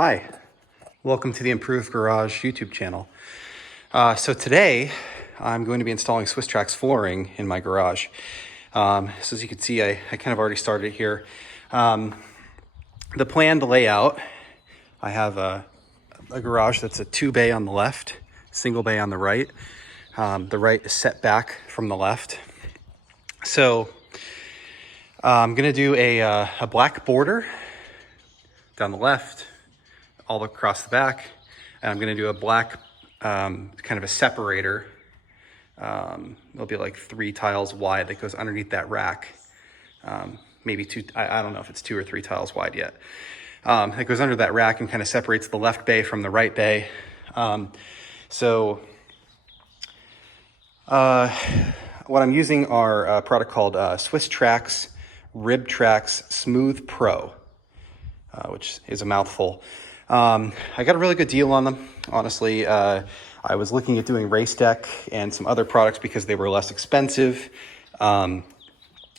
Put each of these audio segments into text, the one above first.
Hi, welcome to the Improved Garage YouTube channel. So today I'm going to be installing Swisstrax flooring in my garage. So as you can see, I kind of already started here. The planned layout, I have a garage that's a 2-bay on the left, single bay on the right. The right is set back from the left. So I'm gonna do a black border down the left, all across the back, and I'm gonna do a black kind of a separator. It'll be like 3 tiles wide that goes underneath that rack. Maybe 2, I don't know if it's 2 or 3 tiles wide yet. It goes under that rack and kind of separates the left bay from the right bay. What I'm using are a product called Swisstrax Ribtrax SmoothPro, which is a mouthful. I got a really good deal on them, honestly. I was looking at doing RaceDeck and some other products because they were less expensive. I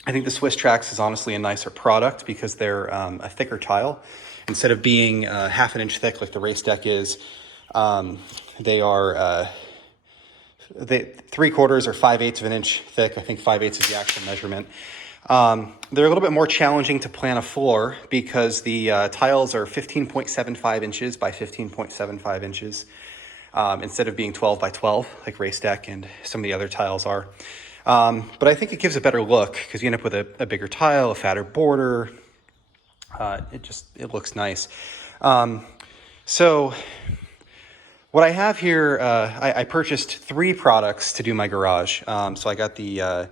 think the Swisstrax is honestly a nicer product because they're a thicker tile. Instead of being 1/2 inch thick like the RaceDeck is, they are 3/4 or 5/8 of an inch thick. I think 5/8 is the actual measurement. They're a little bit more challenging to plan a floor because the tiles are 15.75 inches by 15.75 inches instead of being 12 by 12 like RaceDeck and some of the other tiles are. But I think it gives a better look because you end up with a bigger tile, a fatter border. It looks nice. So what I have here, I purchased 3 products to do my garage. So I got the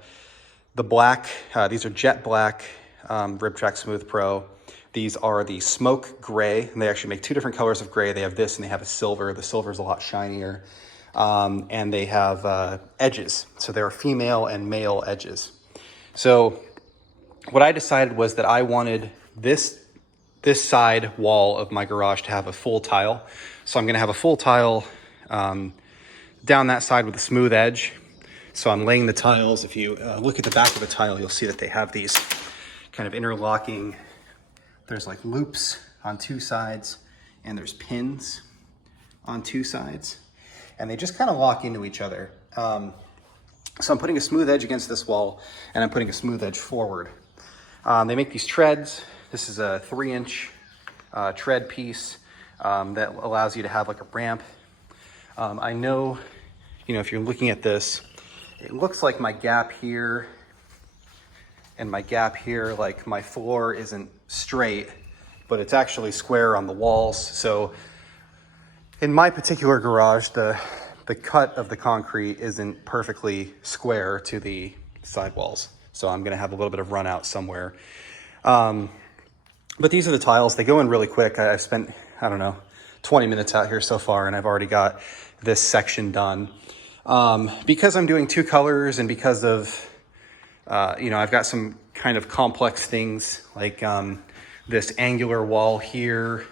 black, these are jet black Ribtrax SmoothPro. These are the smoke gray, and they actually make 2 different colors of gray. They have this and they have a silver. The silver is a lot shinier. And they have edges. So there are female and male edges. So what I decided was that I wanted this side wall of my garage to have a full tile. So I'm gonna have a full tile down that side with a smooth edge. So I'm laying the tiles. If you look at the back of the tile, you'll see that they have these kind of interlocking, there's like loops on 2 sides and there's pins on 2 sides. And they just kind of lock into each other. So I'm putting a smooth edge against this wall and I'm putting a smooth edge forward. They make these treads. This is a 3-inch tread piece that allows you to have like a ramp. I know, if you're looking at this, it looks like my gap here and my gap here, like my floor isn't straight, but it's actually square on the walls. So in my particular garage, the cut of the concrete isn't perfectly square to the sidewalls. So I'm gonna have a little bit of run out somewhere. But these are the tiles. They go in really quick. I've spent, 20 minutes out here so far, and I've already got this section done. Because I'm doing 2 colors and because of, I've got some kind of complex things like this angular wall here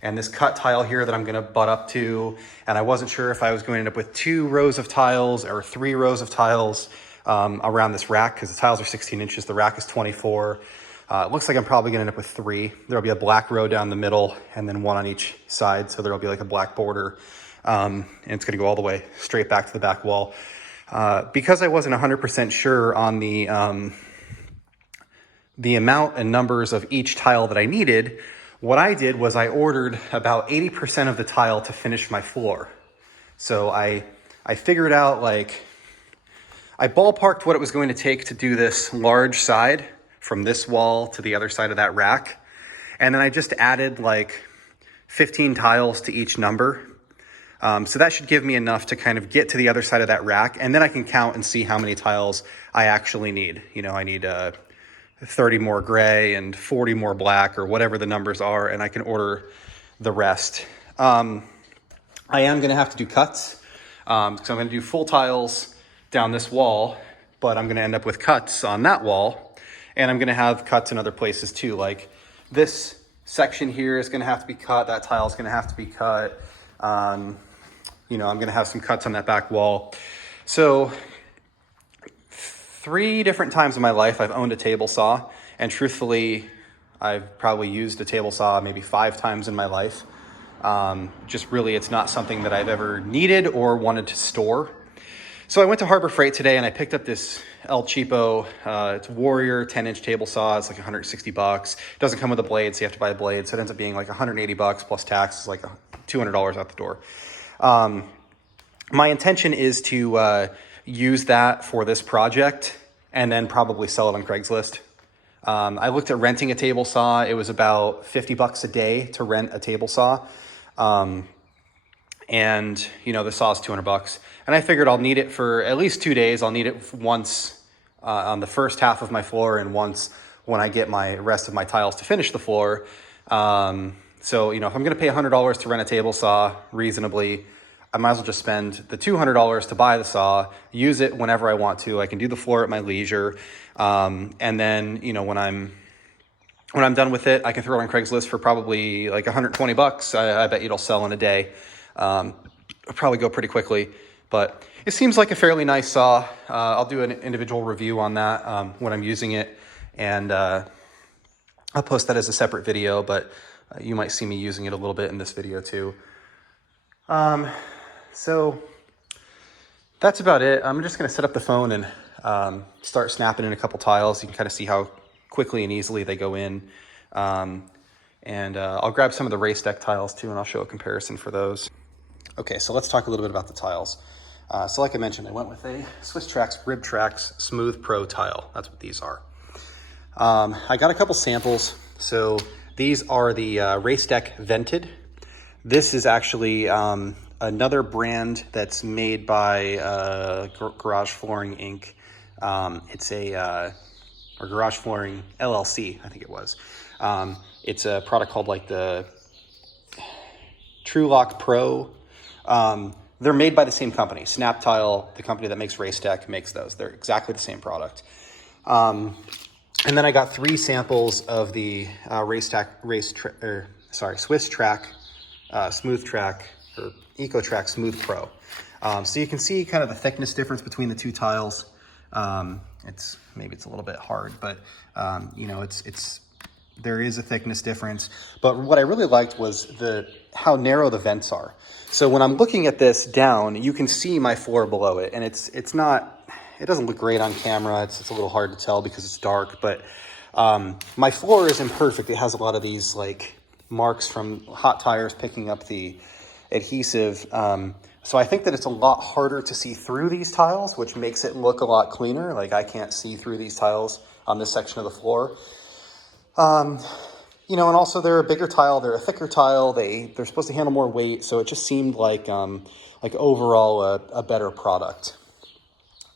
and this cut tile here that I'm gonna butt up to. And I wasn't sure if I was going to end up with 2 rows of tiles or 3 rows of tiles around this rack because the tiles are 16 inches, the rack is 24. It looks like I'm probably gonna end up with 3. There'll be a black row down the middle and then 1 on each side. So there'll be like a black border and it's gonna go all the way straight back to the back wall. Because I wasn't 100% sure on the amount and numbers of each tile that I needed, what I did was I ordered about 80% of the tile to finish my floor. So I figured out, I ballparked what it was going to take to do this large side from this wall to the other side of that rack. And then I just added 15 tiles to each number. So that should give me enough to kind of get to the other side of that rack. And then I can count and see how many tiles I actually need. I need 30 more gray and 40 more black or whatever the numbers are, and I can order the rest. I am gonna have to do cuts because I'm gonna do full tiles down this wall, but I'm gonna end up with cuts on that wall, and I'm gonna have cuts in other places too. Like this section here is gonna have to be cut, that tile is gonna have to be cut. I'm gonna have some cuts on that back wall. So 3 different times in my life I've owned a table saw, and truthfully, I've probably used a table saw maybe 5 times in my life. Just really, it's not something that I've ever needed or wanted to store. So I went to Harbor Freight today and I picked up this El Cheapo, it's Warrior 10-inch table saw. It's like 160 bucks. It doesn't come with a blade, so you have to buy a blade. So it ends up being like 180 bucks plus tax is like $200 out the door. My intention is to use that for this project and then probably sell it on Craigslist. I looked at renting a table saw. It was about 50 bucks a day to rent a table saw. And you know, the saw is 200 bucks. And I figured I'll need it for at least 2 days. I'll need it once on the first half of my floor and once when I get my rest of my tiles to finish the floor. So, you know, if I'm going to pay $100 to rent a table saw reasonably, I might as well just spend the $200 to buy the saw, use it whenever I want to. I can do the floor at my leisure. And then, you know, when I'm done with it, I can throw it on Craigslist for probably like 120 bucks. I bet it'll sell in a day. It'll probably go pretty quickly, but it seems like a fairly nice saw. I'll do an individual review on that when I'm using it, and I'll post that as a separate video, but you might see me using it a little bit in this video too. So that's about it. I'm just going to set up the phone and start snapping in a couple tiles. You can kind of see how quickly and easily they go in. And I'll grab some of the RaceDeck tiles too, and I'll show a comparison for those. Okay, so let's talk a little bit about the tiles. So like I mentioned, I went with a Swisstrax Ribtrax SmoothPro tile. That's what these are. I got a couple samples. So these are the RaceDeck Vented. This is actually another brand that's made by Garage Flooring Inc. It's or Garage Flooring LLC, I think it was. It's a product called like the TrueLock Pro. They're made by the same company. Snap Tile, the company that makes RaceDeck, makes those. They're exactly the same product. And then I got 3 samples of the Swisstrax SmoothTrack or EcoTrack SmoothPro. So you can see kind of the thickness difference between the 2 tiles. Maybe it's a little bit hard, but you know, there is a thickness difference. But what I really liked was how narrow the vents are. So when I'm looking at this down, you can see my floor below it, and it doesn't look great on camera. It's a little hard to tell because it's dark, but my floor is imperfect. It has a lot of these like marks from hot tires picking up the adhesive. So I think that it's a lot harder to see through these tiles, which makes it look a lot cleaner. Like I can't see through these tiles on this section of the floor. You know, and also they're a bigger tile, they're a thicker tile, they're supposed to handle more weight, so it just seemed like overall a better product.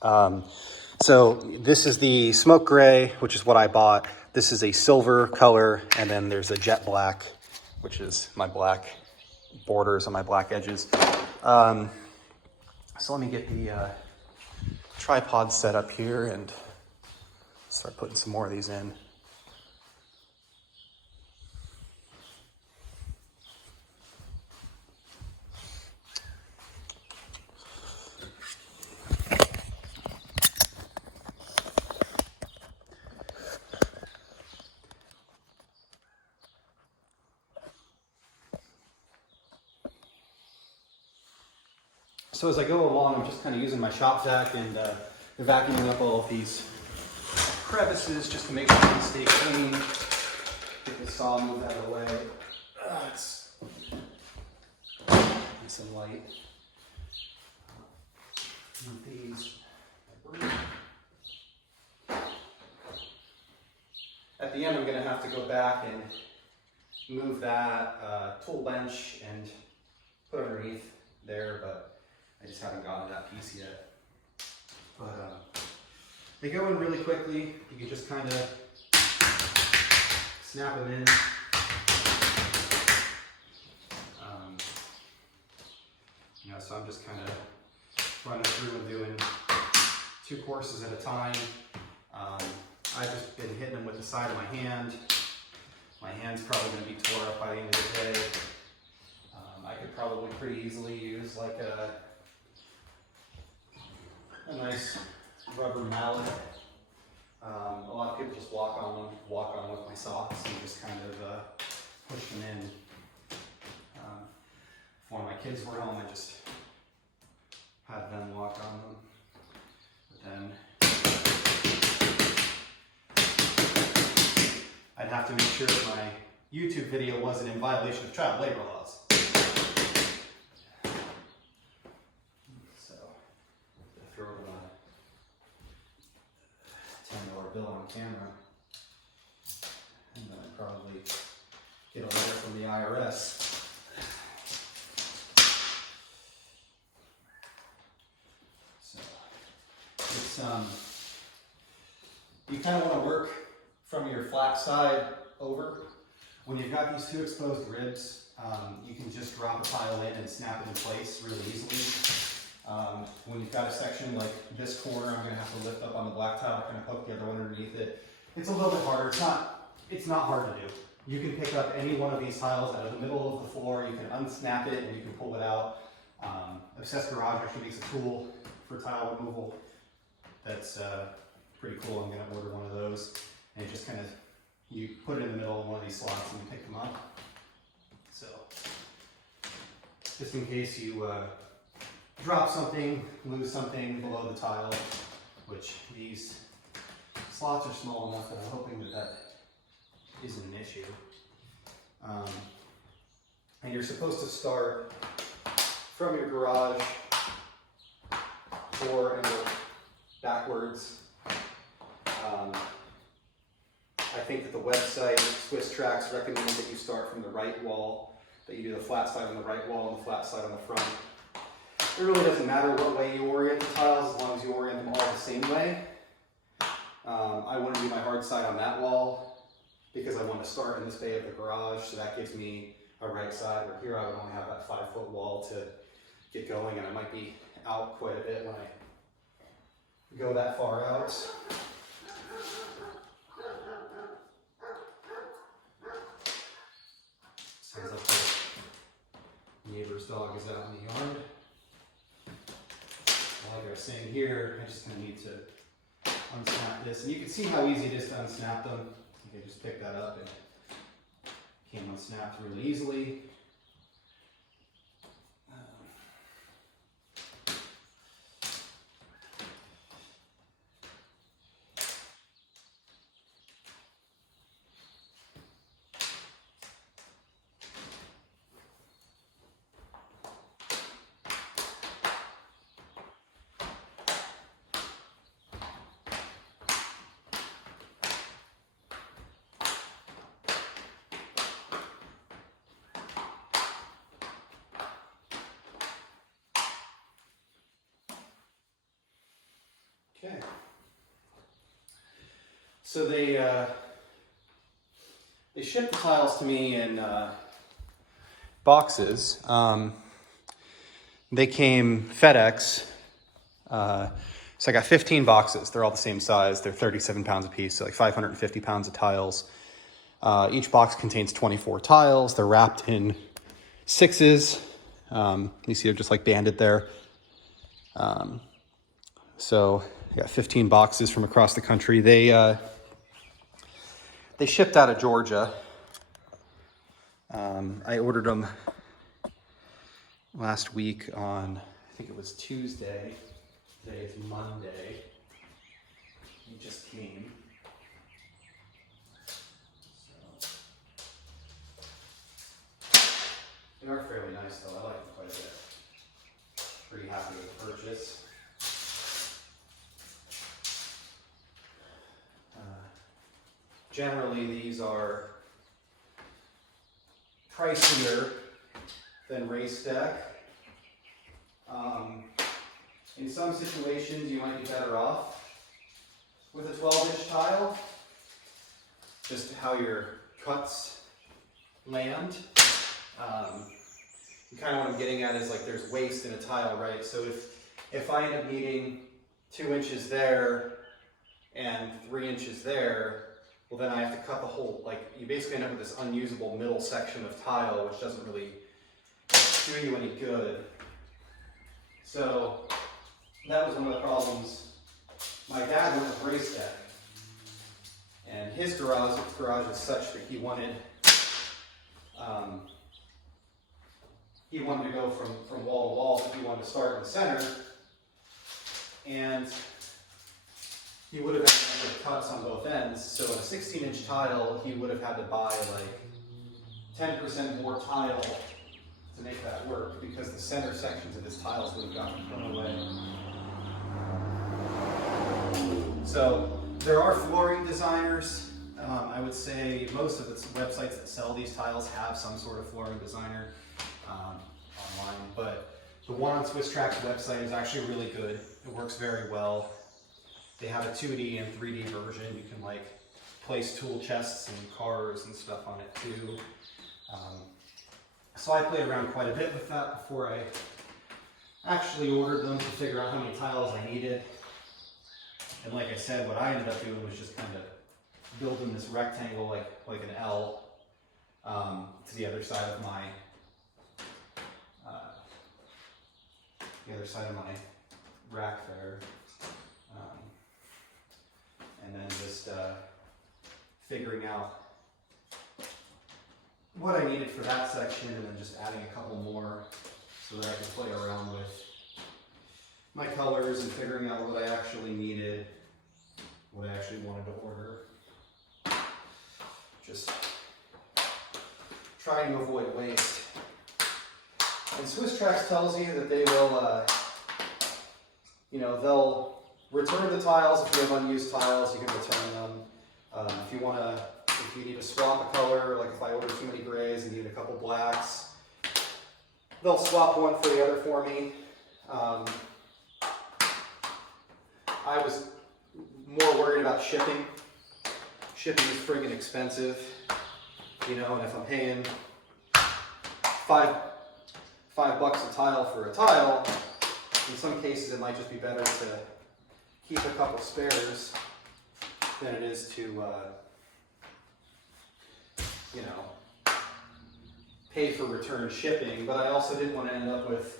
So this is the smoke gray, which is what I bought. This is a silver color, and then there's a jet black, which is my black borders on my black edges. So let me get the tripod set up here and start putting some more of these in. So as I go along, I'm just kind of using my shop vac and vacuuming up all of these crevices just to make sure they stay clean. Get the saw moved out of the way. It's nice and light. Move these. At the end, I'm going to have to go back and move that tool bench and put underneath there, but I just haven't gotten to that piece yet. But they go in really quickly. You can just kind of snap them in. You know, so I'm just kind of running through and doing 2 courses at a time. I've just been hitting them with the side of my hand. My hand's probably going to be tore up by the end of the day. I could probably pretty easily use like a nice rubber mallet. A lot of people just walk on with my socks and just kind of push them in. kids were home, I just had them walk on them. But then I'd have to make sure that my YouTube video wasn't in violation of child labor laws. So, throw a $10 bill on camera, and then I'd probably get a letter from the IRS. So, it's, you kind of want to work from your flat side over. When you've got these two exposed ribs, you can just drop a tile in and snap it in place really easily. When you've got a section like this corner, I'm going to have to lift up on the black tile, kind of poke the other one underneath it. It's a little bit harder. It's not hard to do. You can pick up any one of these tiles out of the middle of the floor, you can unsnap it and you can pull it out. Obsessed Garage actually makes a tool for tile removal that's pretty cool. I'm going to order one of those. And just kind of, you put it in the middle of one of these slots and you pick them up. So, just in case you drop something, lose something below the tile, which these slots are small enough that I'm hoping that that isn't an issue. And you're supposed to start from your garage door and work backwards. I think that the website, Swisstrax, recommends that you start from the right wall, that you do the flat side on the right wall and the flat side on the front. It really doesn't matter what way you orient the tiles, as long as you orient them all the same way. I want to do my hard side on that wall because I want to start in this bay of the garage, so that gives me a right side. Or here I would only have that 5-foot wall to get going, and I might be out quite a bit when I go that far out. Sounds like the neighbor's dog is out in the yard. Like I was saying here, I just kind of need to unsnap this. And you can see how easy it is to unsnap them. You can just pick that up and it came unsnapped really easily. Okay. So they shipped the tiles to me in boxes. They came FedEx. So I got 15 boxes. They're all the same size. They're 37 pounds a piece, so like 550 pounds of tiles. Each box contains 24 tiles. They're wrapped in 6s. You see they're just like banded there. So I got 15 boxes from across the country. They shipped out of Georgia. I ordered them last week on, I think it was Tuesday. Today is Monday. It just came. So, they are fairly nice though. I like them quite a bit. Pretty happy with the purchase. Generally, these are pricier than RaceDeck. In some situations, you might be better off with a 12-inch tile, just how your cuts land. Kind of what I'm getting at is like there's waste in a tile, right? So if I end up needing 2 inches there and 3 inches there, well then I have to cut the whole, like you basically end up with this unusable middle section of tile, which doesn't really do you any good. So that was one of the problems. My dad went with RaceDeck, and his garage is such that he wanted he wanted to go from wall to wall, but he wanted to start in the center. And he would have had to cuts on both ends. So in a 16-inch tile, he would have had to buy like 10% more tile to make that work, because the center sections of his tiles would have gotten thrown away. So there are flooring designers. I would say most of the websites that sell these tiles have some sort of flooring designer online, but the one on Swisstrax website is actually really good. It works very well. They have a 2D and 3D version. You can like place tool chests and cars and stuff on it too. So I played around quite a bit with that before I actually ordered them to figure out how many tiles I needed. And like I said, what I ended up doing was just kind of building this rectangle like an L to the other side of my rack there, and then just figuring out what I needed for that section, and then just adding a couple more so that I could play around with my colors and figuring out what I actually needed, what I actually wanted to order. Just trying to avoid waste. And Swisstrax tells you that they will, they'll return the tiles. If you have unused tiles, you can return them. If you need to swap a color, like if I order too many grays and need a couple blacks, they'll swap one for the other for me. I was more worried about shipping. Shipping is friggin' expensive, and if I'm paying $5 a tile for a tile, in some cases it might just be better to keep a couple spares than it is to, pay for return shipping. But I also didn't want to end up with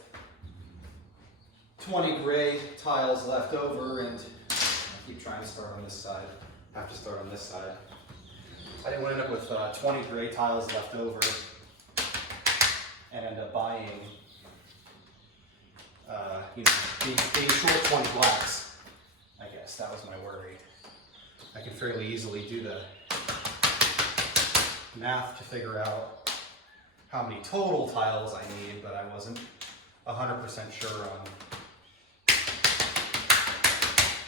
20 gray tiles left over, and I keep trying to start on this side. I have to start on this side. I didn't want to end up with 20 gray tiles left over and end up buying, being short 20 blacks. I guess that was my worry. I can fairly easily do the math to figure out how many total tiles I need, but I wasn't 100% sure on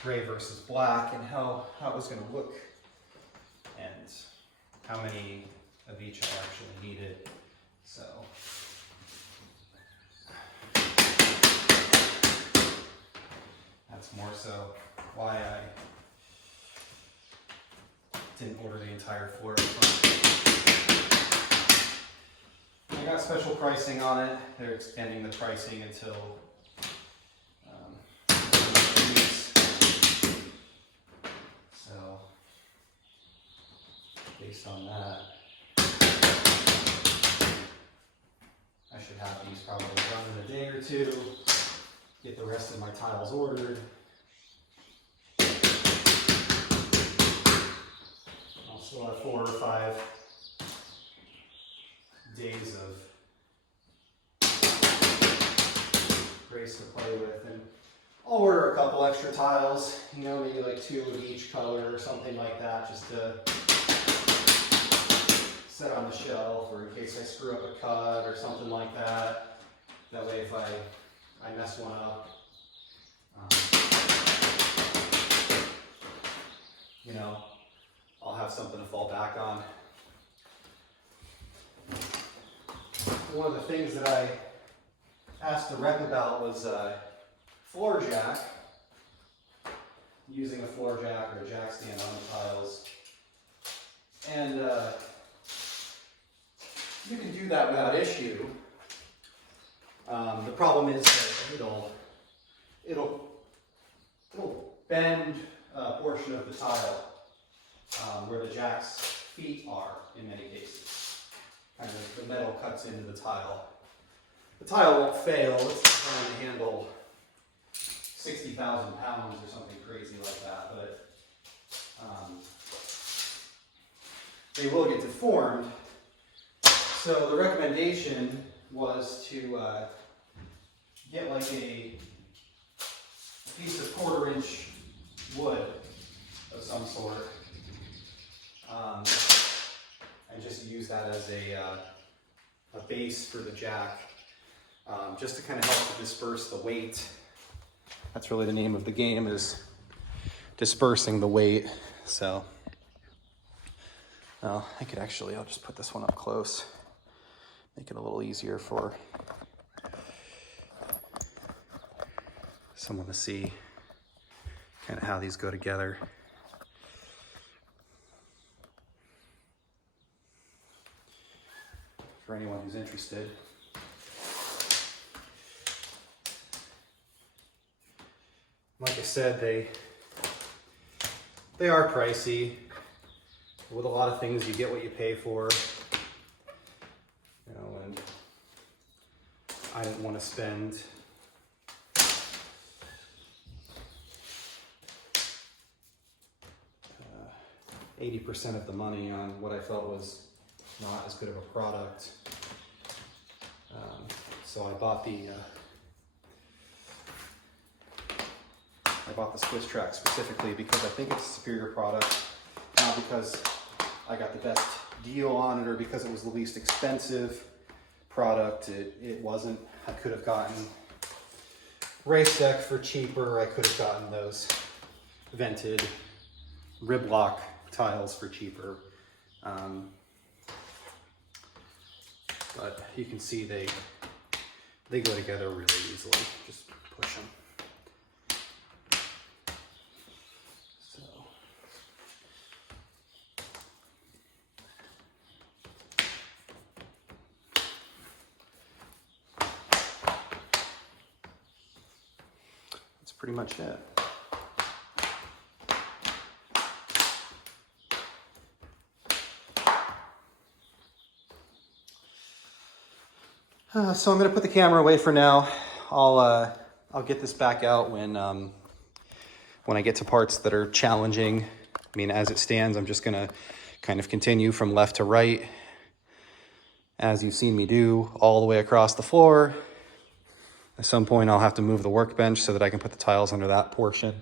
gray versus black and how it was going to look and how many of each I actually needed. So that's more so why I didn't order the entire floor up front. I got special pricing on it. They're extending the pricing until so based on that, I should have these probably done in a day or two, get the rest of my tiles ordered. I'll still have 4 or 5 days of grace to play with, and I'll order a couple extra tiles, maybe like 2 of each color or something like that, just to set on the shelf, or in case I screw up a cut or something like that. That way if I mess one up, I'll have something to fall back on. One of the things that I asked the rep about was floor jack, using a floor jack or a jack stand on the tiles. And you can do that without issue. The problem is that it'll bend a portion of the tile where the jack's feet are in many cases. Kind of the metal cuts into the tile. The tile won't fail. It's trying to handle 60,000 pounds or something crazy like that, but they will get deformed. So the recommendation was to get like a piece of 1/4 inch wood of some sort, and just use that as a base for the jack, just to kind of help to disperse the weight. That's really the name of the game, is dispersing the weight. So, well, I could actually, I'll just put this one up close, make it a little easier for someone to see kind of how these go together. For anyone who's interested. Like I said, they are pricey. With a lot of things, you get what you pay for. You know, and I didn't want to spend 80% of the money on what I felt was not as good of a product. So I bought the Swisstrax specifically because I think it's a superior product, not because I got the best deal on it or because it was the least expensive product. It wasn't. I could have gotten RaceDeck for cheaper. I could have gotten those vented rib lock tiles for cheaper. But you can see they go together really easily. Just push them. So. That's pretty much it. So I'm going to put the camera away for now. I'll get this back out when I get to parts that are challenging. I mean, as it stands, I'm just going to kind of continue from left to right, as you've seen me do, all the way across the floor. At some point, I'll have to move the workbench so that I can put the tiles under that portion.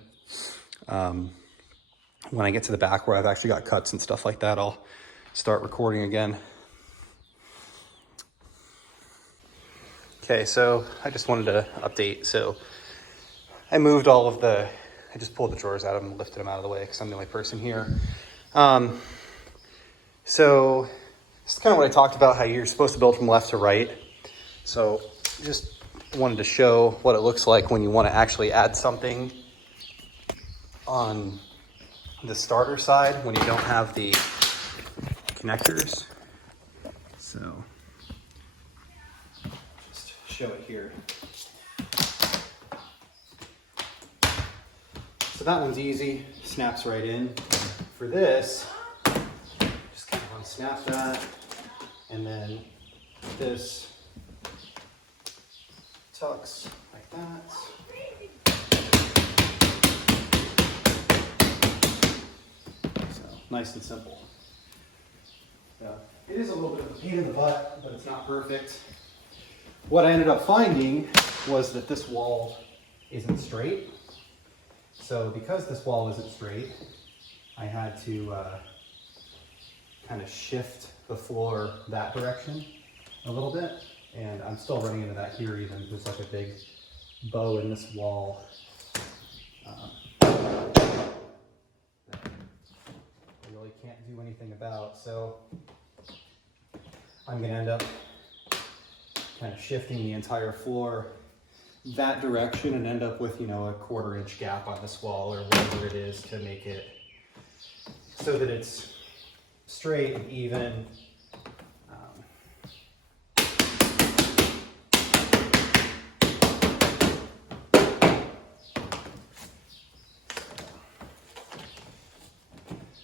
When I get to the back where I've actually got cuts and stuff like that, I'll start recording again. Okay, so I just wanted to update. So I moved all of I just pulled the drawers out of them and lifted them out of the way because I'm the only person here. So this is kind of what I talked about, how you're supposed to build from left to right. So just wanted to show what it looks like when you want to actually add something on the starter side when you don't have the connectors. So show it here. So that one's easy, snaps right in. For this, just kind of unsnap that, and then this tucks like that. So nice and simple. So it is a little bit of a pain in the butt, but it's not perfect. What I ended up finding was that this wall isn't straight. So because this wall isn't straight, I had to kind of shift the floor that direction a little bit. And I'm still running into that here even. There's like a big bow in this wall. That I really can't do anything about. So I'm gonna end up kind of shifting the entire floor that direction and end up with, you know, a 1/4 inch gap on this wall or whatever it is to make it so that it's straight and even.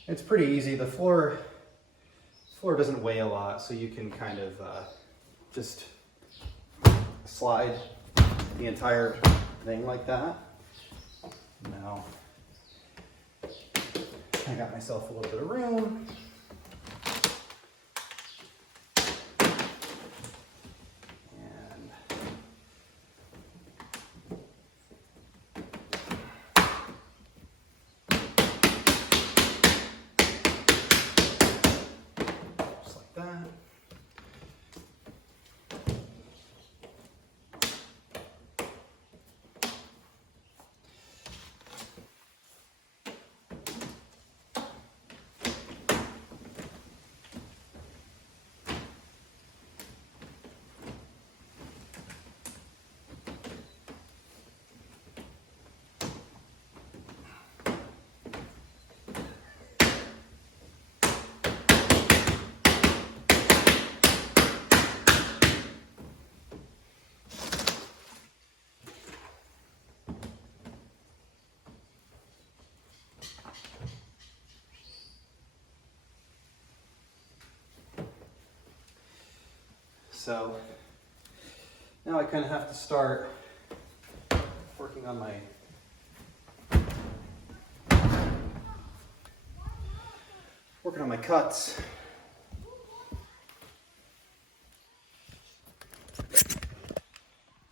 It's pretty easy. The floor doesn't weigh a lot, so you can kind of just slide the entire thing like that. Now, I got myself a little bit of room. So now I kind of have to start working on my cuts.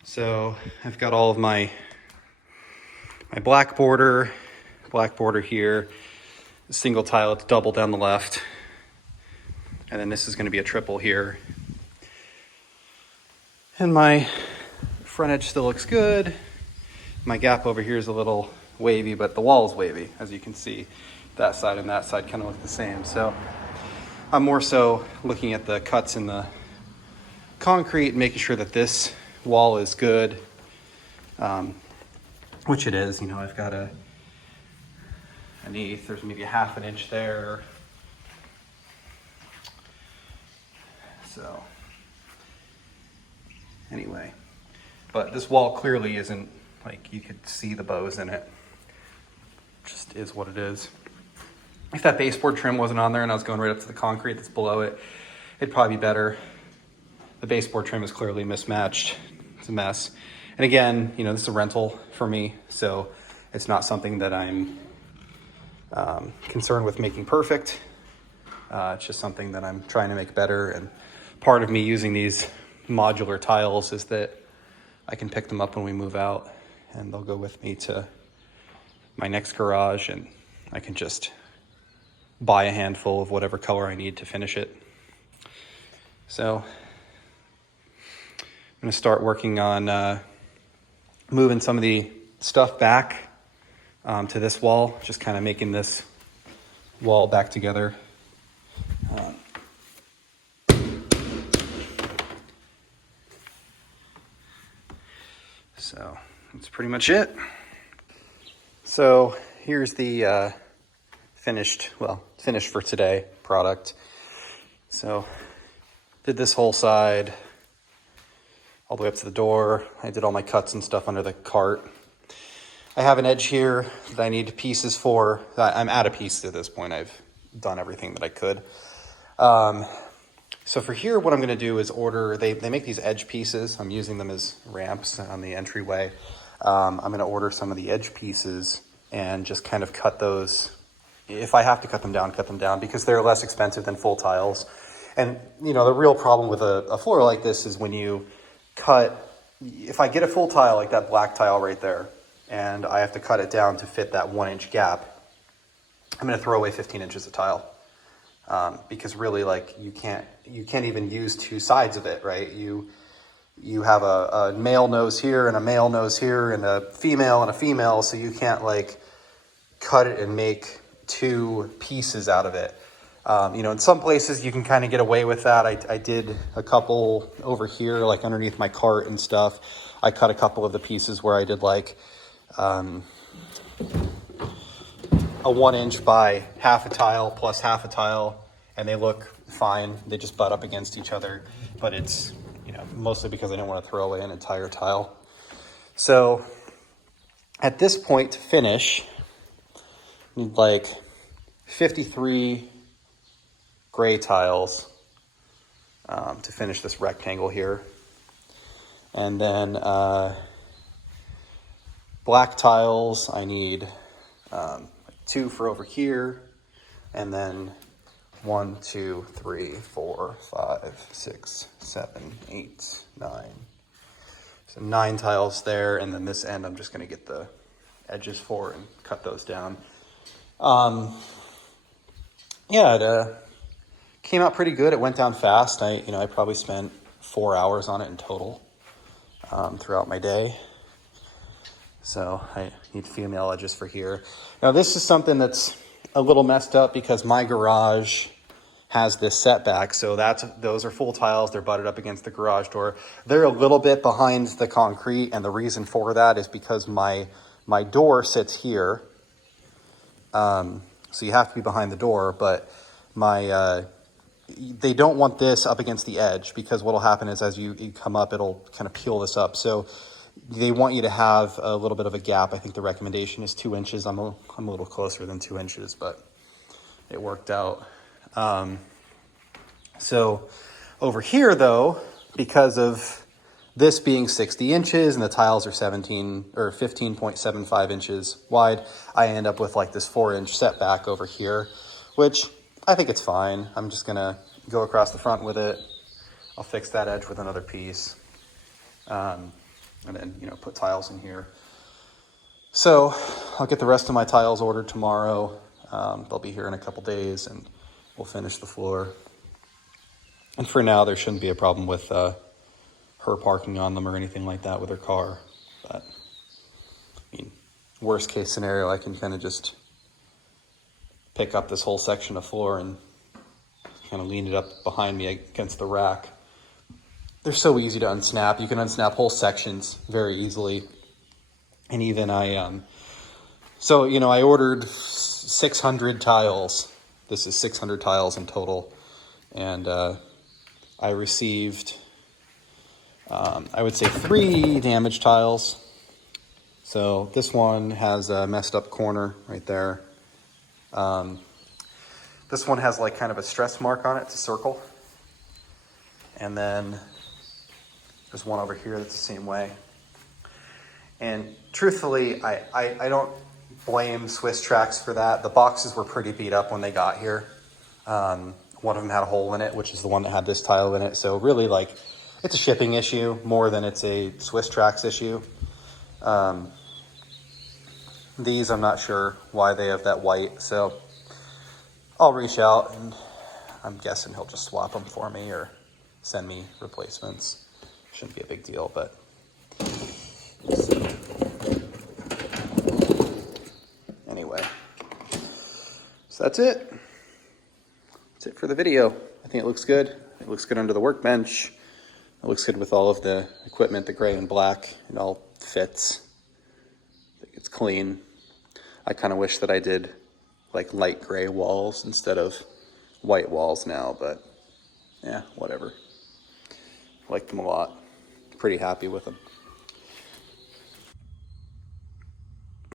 So I've got all of my black border here, a single tile, it's double down the left, and then this is going to be a triple here. And my front edge still looks good. My gap over here is a little wavy, but the wall is wavy, as you can see. That side and that side kind of look the same. So I'm more so looking at the cuts in the concrete and making sure that this wall is good, which it is. You know, I've got an eighth, there's maybe a half an inch there. So anyway, but this wall clearly isn't, like, you could see the bows in it. Just is what it is. If that baseboard trim wasn't on there and I was going right up to the concrete that's below it, it'd probably be better. The baseboard trim is clearly mismatched. It's a mess. And again, you know, this is a rental for me, so it's not something that I'm concerned with making perfect. It's just something that I'm trying to make better. And part of me using these modular tiles is that I can pick them up when we move out and they'll go with me to my next garage, and I can just buy a handful of whatever color I need to finish it. So I'm going to start working on moving some of the stuff back to this wall, just kind of making this wall back together. So that's pretty much it. So here's the finished for today product. So did this whole side all the way up to the door. I did all my cuts and stuff under the cart. I have an edge here that I need pieces for. I'm out of pieces at this point. I've done everything that I could. So for here, what I'm going to do is order, they make these edge pieces. I'm using them as ramps on the entryway. I'm going to order some of the edge pieces and just kind of cut those. If I have to cut them down because they're less expensive than full tiles. And, you know, the real problem with a floor like this is when you cut, if I get a full tile like that black tile right there, and I have to cut it down to fit that 1 inch gap, I'm going to throw away 15 inches of tile. Because really, like, you can't even use two sides of it, right? You have a male nose here and a male nose here and a female, so you can't, like, cut it and make two pieces out of it. You know, in some places you can kind of get away with that. I did a couple over here, like underneath my cart and stuff. I cut a couple of the pieces where I did like a 1 inch by half a tile plus half a tile, and they look fine. They just butt up against each other, but it's, you know, mostly because I didn't want to throw away an entire tile. So at this point to finish, I need like 53 gray tiles to finish this rectangle here. And then black tiles, I need 2 for over here, and then 1, 2, 3, 4, 5, 6, 7, 8, 9. So 9 tiles there, and then this end I'm just going to get the edges for and cut those down. Yeah, it came out pretty good. It went down fast. I probably spent 4 hours on it in total throughout my day. So I need female edges for here. Now this is something that's a little messed up because my garage has this setback. So those are full tiles. They're butted up against the garage door. They're a little bit behind the concrete, and the reason for that is because my door sits here. So you have to be behind the door, but they don't want this up against the edge, because what'll happen is as you come up, it'll kind of peel this up. So they want you to have a little bit of a gap. I think the recommendation is 2 inches. I'm a little closer than 2 inches, but it worked out. So over here though, because of this being 60 inches and the tiles are 17 or 15.75 inches wide, I end up with like this 4-inch setback over here, which I think it's fine. I'm just gonna go across the front with it. I'll fix that edge with another piece. And then, you know, put tiles in here. So I'll get the rest of my tiles ordered tomorrow. They'll be here in a couple days and we'll finish the floor. And for now, there shouldn't be a problem with her parking on them or anything like that with her car. But, I mean, worst case scenario, I can kind of just pick up this whole section of floor and kind of lean it up behind me against the rack. They're so easy to unsnap. You can unsnap whole sections very easily. And even so, you know, I ordered 600 tiles. This is 600 tiles in total. And I received, I would say 3 damaged tiles. So this one has a messed up corner right there. This one has like kind of a stress mark on it. It's a circle. And then there's one over here that's the same way. And truthfully, I don't blame Swisstrax for that. The boxes were pretty beat up when they got here. One of them had a hole in it, which is the one that had this tile in it. So really, like, it's a shipping issue more than it's a Swisstrax issue. These, I'm not sure why they have that white. So I'll reach out, and I'm guessing he'll just swap them for me or send me replacements. Shouldn't be a big deal, but anyway, so that's it. That's it for the video. I think it looks good. It looks good under the workbench. It looks good with all of the equipment, the gray and black. It all fits. I think it's clean. I kind of wish that I did like light gray walls instead of white walls now, but yeah, whatever. Like them a lot. Pretty happy with them.